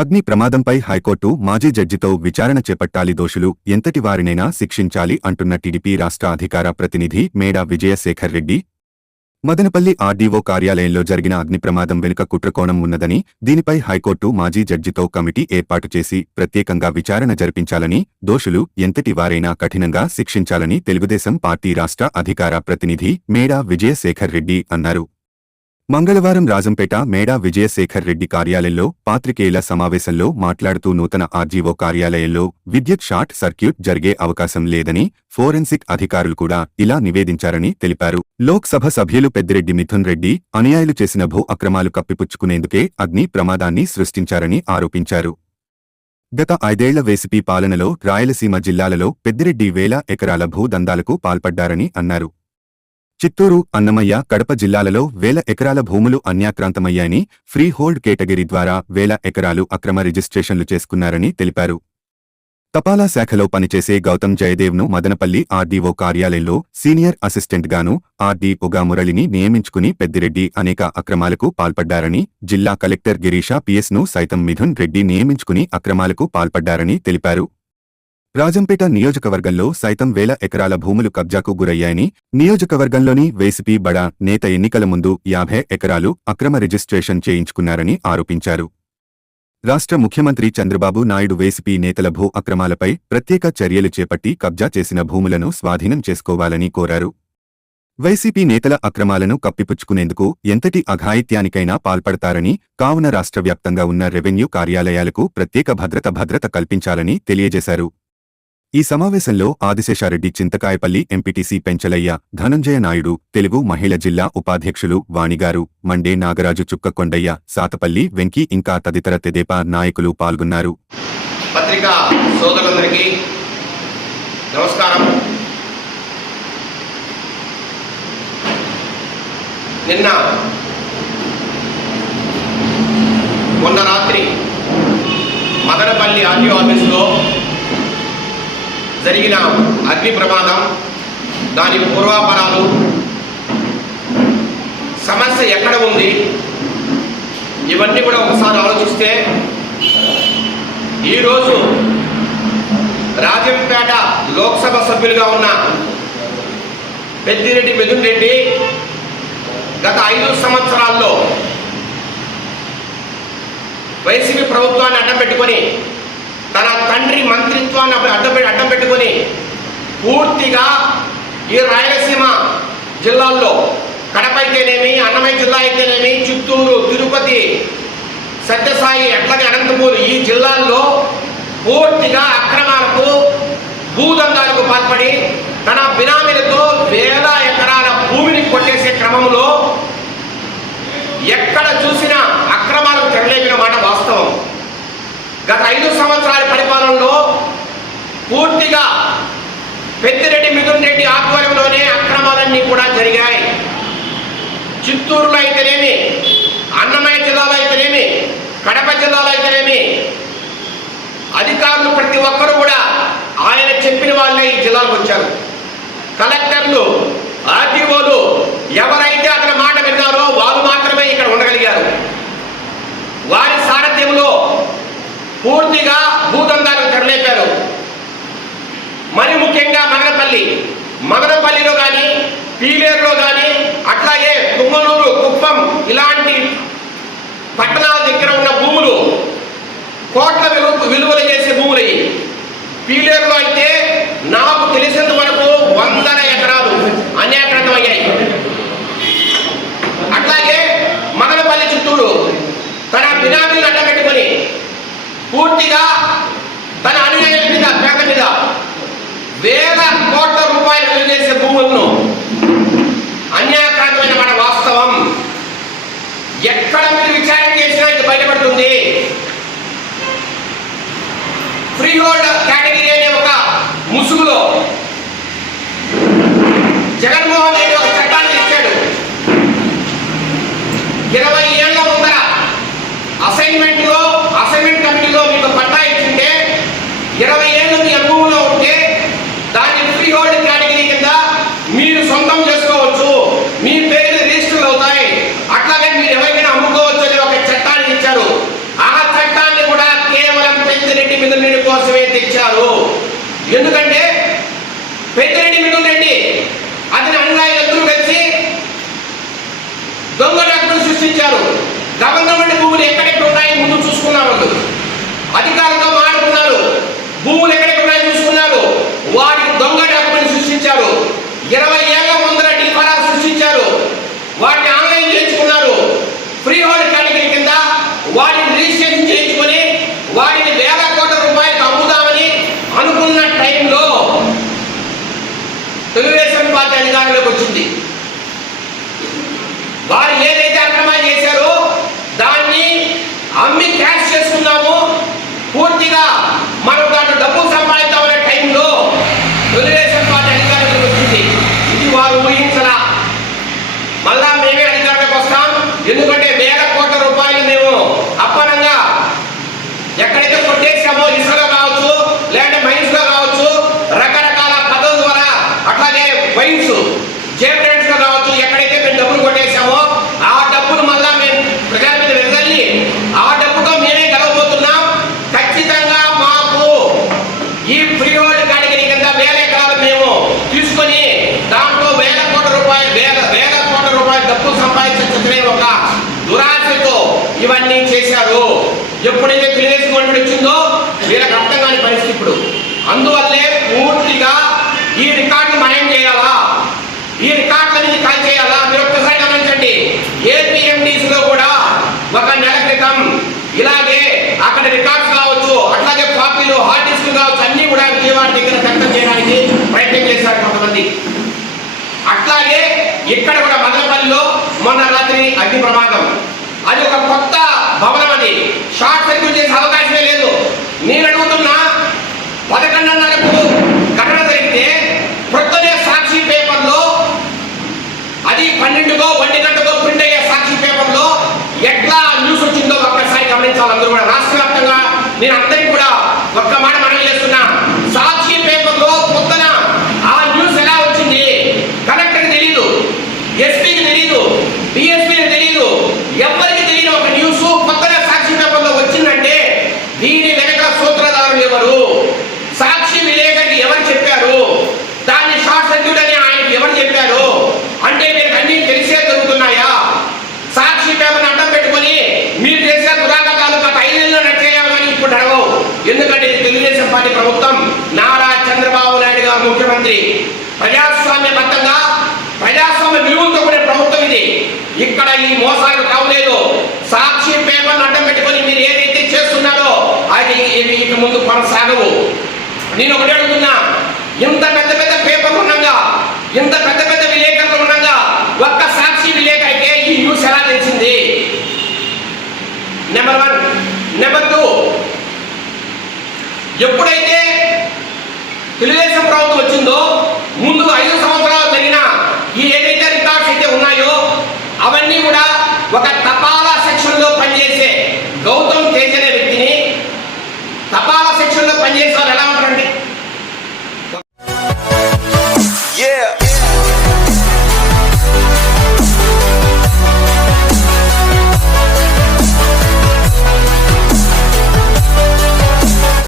అగ్ని ప్రమాదంపై హైకోర్టు మాజీ జడ్జితో విచారణ చేపట్టాలి, దోషులు ఎంతటి వారినైనా శిక్షించాలి అంటున్న టీడీపీ రాష్ట్ర అధికార ప్రతినిధి మేడా విజయశేఖర్ రెడ్డి. మదనపల్లి ఆర్డీఓ కార్యాలయంలో జరిగిన అగ్ని ప్రమాదం వెనుక కుట్రకోణం ఉన్నదని, దీనిపై హైకోర్టు మాజీ జడ్జితో కమిటీ ఏర్పాటు చేసి ప్రత్యేకంగా విచారణ జరిపించాలని, దోషులు ఎంతటి వారైనా కఠినంగా శిక్షించాలని తెలుగుదేశం పార్టీ రాష్ట్ర అధికార ప్రతినిధి మేడా విజయశేఖర్ రెడ్డి అన్నారు. మంగళవారం రాజంపేట మేడా విజయశేఖర్ రెడ్డి కార్యాలయంలో పాత్రికేయుల సమావేశంలో మాట్లాడుతూ నూతన ఆర్జీఓ కార్యాలయంలో విద్యుత్ షార్ట్ సర్క్యూట్ జరిగే అవకాశం లేదని, ఫోరెన్సిక్ అధికారులు కూడా ఇలా నివేదించారని తెలిపారు. లోక్సభ సభ్యులు పెద్దిరెడ్డి మిథున్ రెడ్డి అనుయాయులు చేసిన భూ అక్రమాలు కప్పిపుచ్చుకునేందుకే అగ్ని ప్రమాదాన్ని సృష్టించారని ఆరోపించారు. గత 5 ఏళ్ల వైసీపీ పాలనలో రాయలసీమ జిల్లాలలో పెద్దిరెడ్డి వేల ఎకరాల భూదందాలకు పాల్పడ్డారని అన్నారు. చిత్తూరు, అన్నమయ్య, కడప జిల్లాలలో వేల ఎకరాల భూములు అన్యాక్రాంతమయ్యాయని, ఫ్రీ హోల్డ్ కేటగిరీ ద్వారా వేల ఎకరాలు అక్రమ రిజిస్ట్రేషన్లు చేసుకున్నారని తెలిపారు. తపాలా శాఖలో పనిచేసే గౌతమ్ జయదేవ్ను మదనపల్లి ఆర్డీఓ కార్యాలయంలో సీనియర్ అసిస్టెంట్గాను, ఆర్డీఓగా మురళిని నియమించుకుని పెద్దిరెడ్డి అనేక అక్రమాలకు పాల్పడ్డారని, జిల్లా కలెక్టర్ గిరీష పిఎస్ను సైతం మిథున్ రెడ్డి నియమించుకుని అక్రమాలకు పాల్పడ్డారని తెలిపారు. రాజంపేట నియోజకవర్గంలో సైతం వేల ఎకరాల భూములు కబ్జాకు గురయ్యాయని, నియోజకవర్గంలోని వైసీపీ బడా నేత ఎన్నికల ముందు 50 ఎకరాలు అక్రమ రిజిస్ట్రేషన్ చేయించుకున్నారని ఆరోపించారు. రాష్ట్ర ముఖ్యమంత్రి చంద్రబాబు నాయుడు వైసీపీ నేతల భూ అక్రమాలపై ప్రత్యేక చర్యలు చేపట్టి కబ్జా చేసిన భూములను స్వాధీనం చేసుకోవాలని కోరారు. వైసీపీ నేతల అక్రమాలను కప్పిపుచ్చుకునేందుకు ఎంతటి అఘాయిత్యానికైనా పాల్పడతారని, కావున రాష్ట్ర వ్యాప్తంగా ఉన్న రెవెన్యూ కార్యాలయాలకు ప్రత్యేక భద్రత కల్పించాలని తెలియజేశారు. ఈ సమావేశంలో ఆదిశేషారెడ్డి, చింతకాయపల్లి ఎంపీటీసీ పెంచలయ్య, ధనంజయ నాయుడు, తెలుగు మహిళ జిల్లా ఉపాధ్యక్షులు వాణిగారు, మండే నాగరాజు, చుక్కకొండయ్య, సాతపల్లి వెంకీ ఇంకా తదితర తెదేపా నాయకులు పాల్గొన్నారు. పత్రికా సోదరులందరికీ నమస్కారం. మొన్న రాత్రి మదనపల్లి ఆర్టీఓ ఆఫీసులో జరిగిన అగ్ని ప్రమాదం, దాని పూర్వాపరాలు, సమస్య ఎక్కడ ఉంది, ఇవన్నీ కూడా ఒకసారి ఆలోచిస్తే ఈరోజు రాజంపేట లోక్సభ సభ్యులుగా ఉన్న పెద్దిరెడ్డి మిథున్ రెడ్డి గత 5 సంవత్సరాల్లో వైసీపీ ప్రభుత్వాన్ని అడ్డం పెట్టుకొని, తన తండ్రి మంత్రిత్వాన్ని అడ్డం పెట్టుకొని పూర్తిగా ఈ రాయలసీమ జిల్లాల్లో కడప అయితేనేమి, అన్నమయ్య జిల్లా అయితేనేమి, చిత్తూరు, తిరుపతి, సత్యసాయి, అట్లాగే అనంతపూర్, ఈ జిల్లాల్లో పూర్తిగా అక్రమాలకు, భూదందాలకు పాల్పడి తన బినామీలతో వేల ఎకరాల భూమిని కొట్టేసే క్రమంలో ఎక్కడ చూసినా అక్రమాలకు తెరలేపిన మాట వాస్తవం. గత 5 సంవత్సరాల పరిపాలనలో పూర్తిగా పెద్దిరెడ్డి మిథున్ రెడ్డి ఆధ్వర్యంలోనే అక్రమాలన్నీ కూడా జరిగాయి. చిత్తూరులో అయితేనేమి, అన్నమయ్య జిల్లాలో అయితేనేమి, కడప జిల్లాలో అయితేనేమి, అధికారులు ప్రతి ఒక్కరూ కూడా ఆయన చెప్పిన వాళ్ళే ఈ జిల్లాకు వచ్చారు. కలెక్టర్లు, ఆర్టీఓలు ఎవరైతే అతని మాట విన్నారో వాళ్ళు మాత్రమే ఇక్కడ ఉండగలిగారు. వారి సారథ్యంలో పూర్తిగా భూదందాలకు తెరలేపారు. మరి ముఖ్యంగా మదనపల్లిలో కానీ, పీలేరులో కానీ, అట్లాగే కుంగనూరు, కుప్పం ఇలాంటి పట్టణాల దగ్గర ఉన్న భూములు కోట్ల విలువలు చేసే భూములు. పీలేరులో అయితే నాకు తెలిసినంత వరకు 100 ఎకరాలు అన్యాక్రాంతమయ్యాయి. అట్లాగే మదనపల్లి, చిత్తూరు తన బినామీలను అడ్డం పెట్టుకొని పూర్తిగా తన అనుయాయుల మీద, పేద మీద వేల కోట్ల రూపాయలు విలువ చేసే భూములను అన్యాక్రాంతమైన మన వాస్తవం. ఎక్కడ మీరు విచారణ చేసినా ఇది బయటపడుతుంది. ఫ్రీ హోల్డ్ కేటగిరీ అనే ఒక ముసుగులో జగన్మోహన్ రెడ్డి ఒక చట్టాన్ని ఇచ్చాడు. 20 ఏళ్ల ముందర అసైన్మెంట్ కమిటీలో మీకు పట్టా ఇచ్చింటే 20 ఏళ్ళు మీ అనుభవంలో ఉంటే దాన్ని ఫ్రీ హోల్డ్ కేటగిరీ కింద మీరు సొంతం చేసుకోవచ్చు, మీ పేరు రిజిస్టర్ అవుతాయి, అట్లాగే మీరు ఎవరికైనా అమ్ముకోవచ్చు అనే ఒక చట్టాన్ని ఇచ్చారు. ఆ చట్టాన్ని ఏమంటే వచ్చిందో వీళ్ళకి అర్థం కాని పరిస్థితి ఇప్పుడు. అందువల్లే పూర్తిగా ఈ రికార్డుని మాయం చేయాలా, ఈ రికార్డులని కాల్ చేయాలా. మీరు ఒక్కసారి గమనించండి, ఏపీఎండీసీ లో కూడా ఒక నెల క్రితం ఇలాగే అక్కడ రికార్డ్స్ కావచ్చు, అట్లాగే కాపీలు హార్డ్ డిస్క్ కావచ్చు, అన్ని కూడా విజయవాడ దగ్గర దగ్ధం చేయడానికి ప్రయత్నం చేశారు కొంతమంది. అట్లాగే ఇక్కడ కూడా మదనపల్లిలో మొన్న రాత్రి అగ్ని ప్రమాదం. అది ఒక కొత్త భవనం, అది షార్ట్ సర్క్యూట్ చేసే అవకాశమే లేదు. నేను అడుగుతున్నా, 11:30కు ఘటన జరిగితే ప్రొద్దునే సాక్షి పేపర్లో, అది 12కో 1 గంటకో ప్రింట్ అయ్యే సాక్షి పేపర్లో ఎట్లా న్యూస్ వచ్చిందో ఒక్కసారి గమనించాలి అందరూ కూడా. రాష్ట్ర వ్యాప్తంగా నేను అందరికీ కూడా ఒక్క మాట మనవి చేస్తున్నా, సాక్షి పేపర్లో పొద్దున ఆ న్యూస్ ఎలా వచ్చింది కలెక్టర్కి తెలియదు, ఎస్పీకి తెలియదు, డిఎస్పీకి తెలియదు, ఎవరికి తెలియని ఒక న్యూస్ పొద్దున సాక్షి పేపర్లో వచ్చిందంటే దీని వెనక సూత్రధారులు ఎవరు, సాక్షి విలేకరికి ఎవరు చెప్పారు, దాన్ని షార్ట్ సర్క్యూట్ అని ఆయనకి ఎవరు చెప్పారు అంటే మీకు అన్ని తెలిసే దొరుకుతున్నాయా? సాక్షి పేపర్ని అడ్డం పెట్టుకొని మీరు చేసే దురాగతాలు గత 5 ఏళ్ళలో నడిచేయాలని ఇప్పుడు నడవవు. ఎందుకంటే ఇది తెలుగుదేశం పార్టీ ప్రభుత్వం, నారా చంద్రబాబు నాయుడు గారు ముఖ్యమంత్రి, ప్రజాస్వామ్యబద్ధంగా ప్రజాస్వామ్య విలువలతో కూడిన ప్రభుత్వం ఇది. ఇక్కడ ఈ మోసాలు కావలేదు. సాక్షి పేపర్ని అడ్డం పెట్టుకొని మీరు ఏదైతే చేస్తున్నారో అది ఇక ముందు కొనసాగవు. నేను ఒకటి అడుగుతున్నా, ఇంత పెద్ద పెద్ద పేపర్లు ఉండగా, ఇంత పెద్ద పెద్ద విలేకరులు ఉండగా ఒక్క సాక్షి విలేకరికే ఈ న్యూస్ ఎలా తెలిసింది? నెంబర్ 1. నెంబర్ 2, ఎప్పుడైతే తెలుగుదేశం ప్రభుత్వం వచ్చిందో